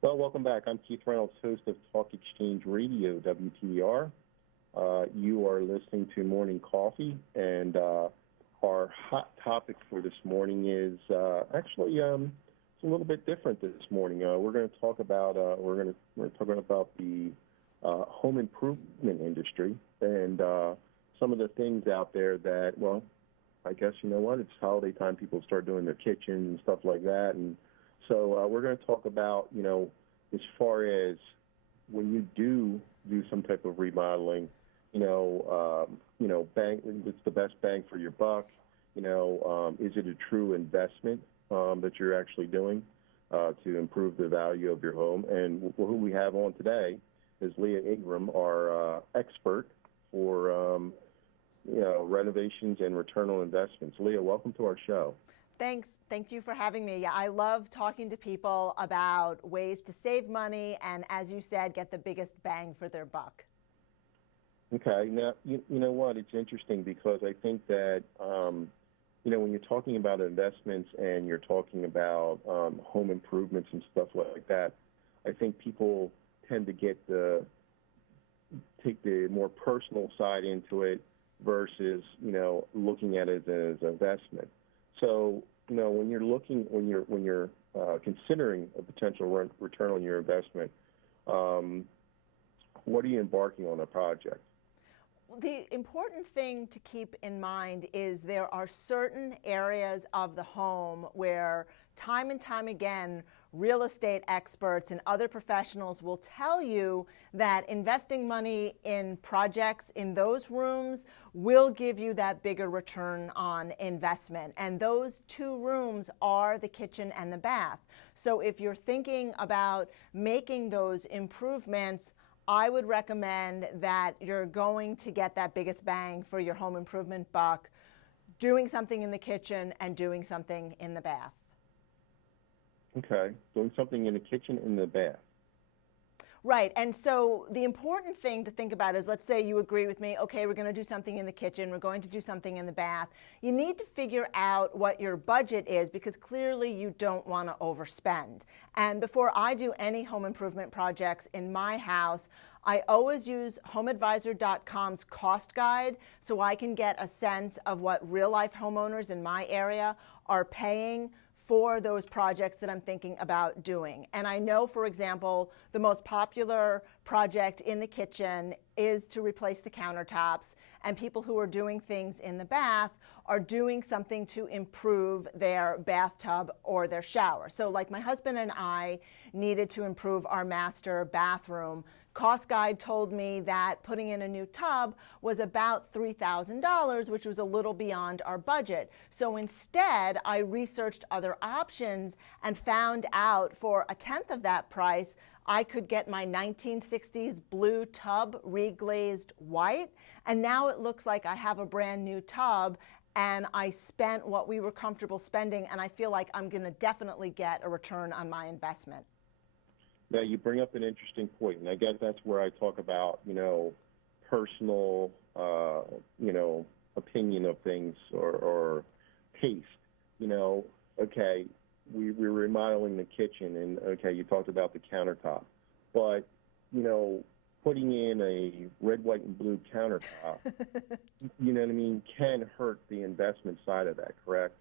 Well, welcome back. I'm Keith Reynolds, host of Talk Exchange Radio, WTR. You are listening to Morning Coffee, and our hot topic for this morning is it's a little bit different this morning. We're going to talk about we're talking about the home improvement industry and some of the things out there that, well, I guess you know what, it's holiday time. People start doing their kitchen and stuff like that, and so we're going to talk about, as far as when you do some type of remodeling, bang, it's the best bang for your buck. Is it a true investment that you're actually doing to improve the value of your home? And who we have on today is Leah Ingram, our expert for renovations and return on investments. Leah, welcome to our show. Thanks. Thank you for having me. Yeah, I love talking to people about ways to save money and, as you said, get the biggest bang for their buck. Okay. Now, you know what? It's interesting because I think that, when you're talking about investments and you're talking about home improvements and stuff like that, I think people tend to take the more personal side into it versus, looking at it as an investment. So, when you're considering a potential return on your investment, what are you embarking on a project? The important thing to keep in mind is there are certain areas of the home where time and time again, real estate experts and other professionals will tell you that investing money in projects in those rooms will give you that bigger return on investment. And those two rooms are the kitchen and the bath. So if you're thinking about making those improvements, I would recommend that you're going to get that biggest bang for your home improvement buck doing something in the kitchen and doing something in the bath. Okay, doing something in the kitchen and the bath. Right, and so the important thing to think about is, let's say you agree with me, okay, we're going to do something in the kitchen, we're going to do something in the bath. You need to figure out what your budget is because clearly you don't want to overspend. And before I do any home improvement projects in my house, I always use HomeAdvisor.com's cost guide so I can get a sense of what real-life homeowners in my area are paying for those projects that I'm thinking about doing. And I know, for example, the most popular project in the kitchen is to replace the countertops, and people who are doing things in the bath are doing something to improve their bathtub or their shower. So like my husband and I needed to improve our master bathroom. Cost Guide told me that putting in a new tub was about $3,000, which was a little beyond our budget. So instead, I researched other options and found out for a tenth of that price, I could get my 1960s blue tub reglazed white. And now it looks like I have a brand new tub and I spent what we were comfortable spending, and I feel like I'm going to definitely get a return on my investment. Now, you bring up an interesting point, and I guess that's where I talk about, personal, opinion of things or taste. Okay, we're remodeling the kitchen, and, okay, you talked about the countertop. But, putting in a red, white, and blue countertop, can hurt the investment side of that, correct?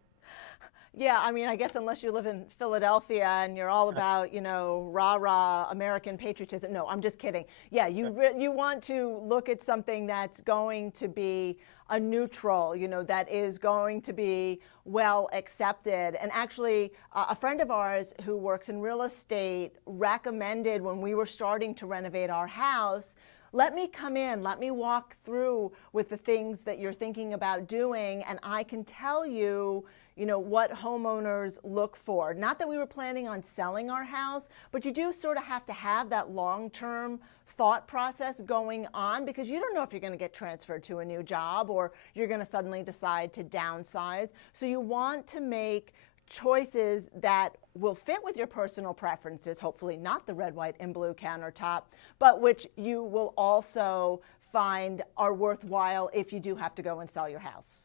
Yeah, I mean, I guess unless you live in Philadelphia and you're all about, rah-rah American patriotism. No, I'm just kidding. Yeah, you want to look at something that's going to be a neutral, that is going to be well accepted. And actually, a friend of ours who works in real estate recommended when we were starting to renovate our house, let me come in, let me walk through with the things that you're thinking about doing, and I can tell you, what homeowners look for. Not that we were planning on selling our house, but you do sort of have to have that long-term thought process going on because you don't know if you're going to get transferred to a new job or you're going to suddenly decide to downsize. So you want to make choices that will fit with your personal preferences, hopefully not the red, white, and blue countertop, but which you will also find are worthwhile if you do have to go and sell your house.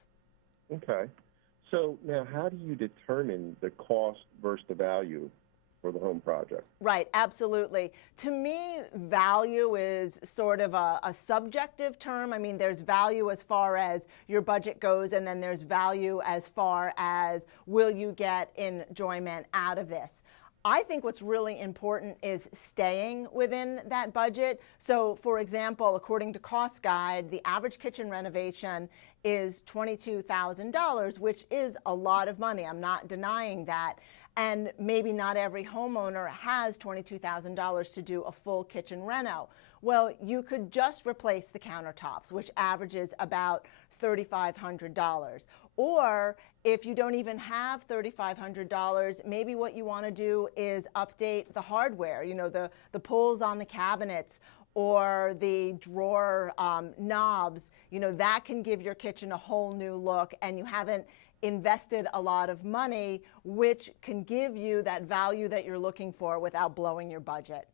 Okay. So now how do you determine the cost versus the value for the home project. Right, absolutely. To me, value is sort of a subjective term. I mean, there's value as far as your budget goes, and then there's value as far as will you get enjoyment out of this. I think what's really important is staying within that budget. So, for example, according to Cost Guide, the average kitchen renovation is $22,000, which is a lot of money. I'm not denying that. And maybe not every homeowner has $22,000 to do a full kitchen reno. Well, you could just replace the countertops, which averages about $3,500. Or if you don't even have $3,500, maybe what you want to do is update the hardware, you know, the pulls on the cabinets or the drawer knobs. You know, that can give your kitchen a whole new look, and you haven't invested a lot of money, which can give you that value that you're looking for without blowing your budget.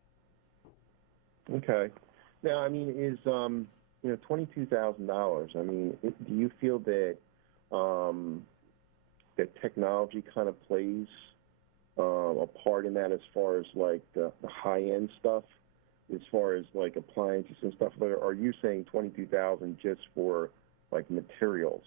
Okay. Now, I mean, is you know, $22,000? I mean, do you feel that that technology kind of plays a part in that, as far as like the high-end stuff, as far as like appliances and stuff? Or are you saying $22,000 just for like materials?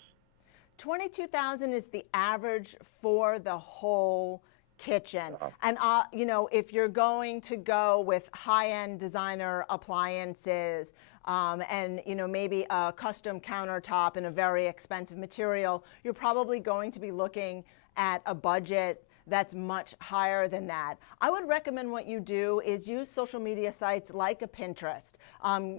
$22,000 is the average for the whole kitchen. And you know, if you're going to go with high-end designer appliances, and you know, maybe a custom countertop in a very expensive material, you're probably going to be looking at a budget that's much higher than that. I would recommend what you do is use social media sites like a Pinterest.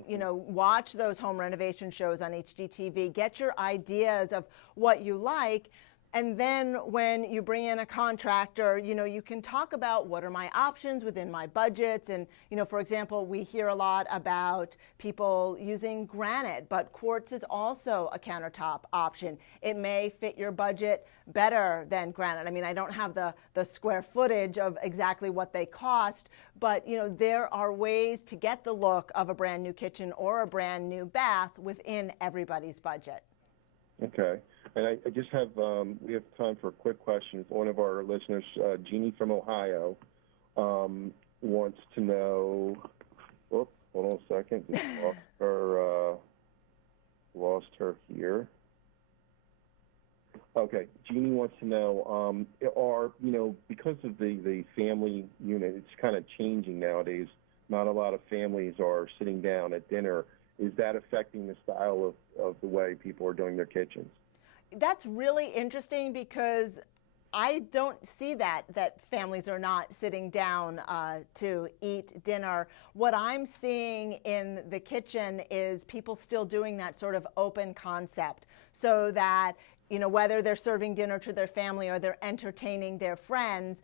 You know, watch those home renovation shows on HGTV, get your ideas of what you like, and then when you bring in a contractor, you know, you can talk about what are my options within my budgets. And, you know, for example, we hear a lot about people using granite, but quartz is also a countertop option. It may fit your budget better than granite. I mean, I don't have the square footage of exactly what they cost, but, you know, there are ways to get the look of a brand new kitchen or a brand new bath within everybody's budget. Okay. And I just have, we have time for a quick question. One of our listeners, Jeannie from Ohio, wants to know, hold on a second, just lost her here. Okay, Jeannie wants to know, you know, because of the family unit, it's kind of changing nowadays. Not a lot of families are sitting down at dinner. Is that affecting the style of the way people are doing their kitchens? That's really interesting, because I don't see that families are not sitting down to eat dinner. What I'm seeing in the kitchen is people still doing that sort of open concept, so that, you know, whether they're serving dinner to their family or they're entertaining their friends,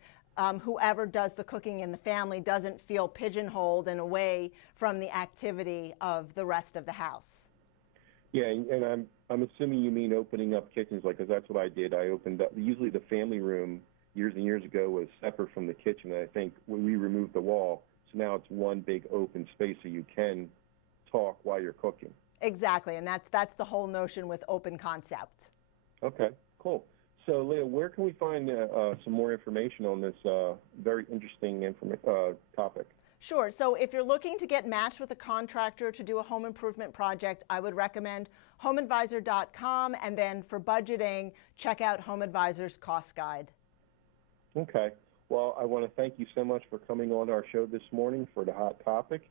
whoever does the cooking in the family doesn't feel pigeonholed and away from the activity of the rest of the house. Yeah, and I'm assuming you mean opening up kitchens, like, because that's what I did. I opened up. Usually the family room years and years ago was separate from the kitchen, and I think when we removed the wall, so now it's one big open space so you can talk while you're cooking. Exactly, and that's the whole notion with open concept. Okay, cool. So, Leah, where can we find some more information on this very interesting topic? Sure. So if you're looking to get matched with a contractor to do a home improvement project, I would recommend homeadvisor.com, and then for budgeting, check out HomeAdvisor's Cost Guide. Okay. Well, I want to thank you so much for coming on our show this morning for the hot topic.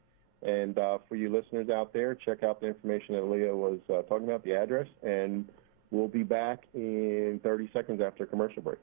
And for you listeners out there, check out the information that Leah was talking about, the address, and we'll be back in 30 seconds after a commercial break.